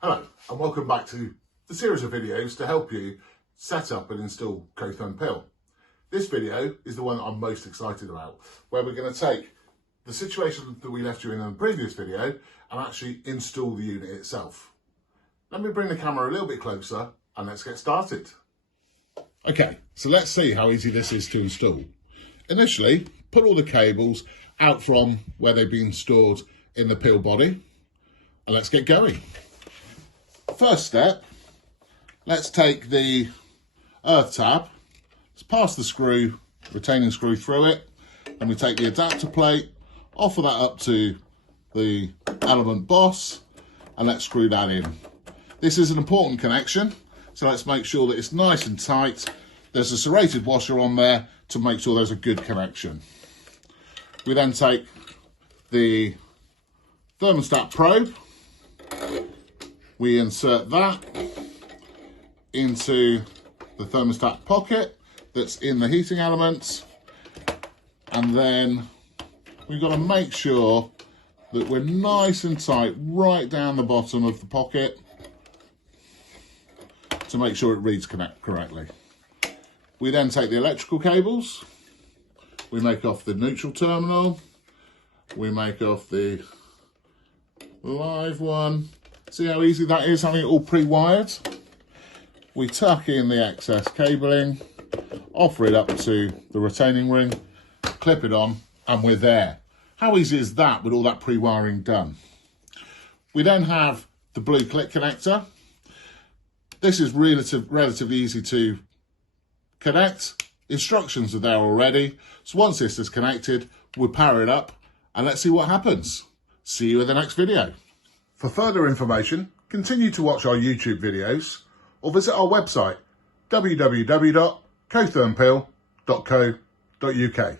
Hello and welcome back to the series of videos to help you set up and install Cotherm PIL. This video is the one I'm most excited about, where we're going to take the situation that we left you in the previous video and actually install the unit itself. Let me bring the camera a little bit closer and let's get started. Okay, so let's see how easy this is to install. Initially, put all the cables out from where they've been stored in the PIL body and let's get going. First step, let's take the earth tab, let's pass the screw, retaining screw through it, and we take the adapter plate, offer that up to the element boss, and let's screw that in. This is an important connection, so let's make sure that it's nice and tight. There's a serrated washer on there to make sure there's a good connection. We then take the thermostat probe, we insert that into the thermostat pocket that's in the heating elements, and then we've got to make sure that we're nice and tight right down the bottom of the pocket to make sure it reads correctly. We then take the electrical cables, we make off the neutral terminal, we make off the live one. See how easy that is, having it all pre-wired? We tuck in the excess cabling, offer it up to the retaining ring, clip it on, and we're there. How easy is that with all that pre-wiring done? We then have the blue click connector. This is relatively easy to connect. Instructions are there already. So once this is connected, we'll power it up and let's see what happens. See you in the next video. For further information, continue to watch our YouTube videos or visit our website www.cothermpil.co.uk.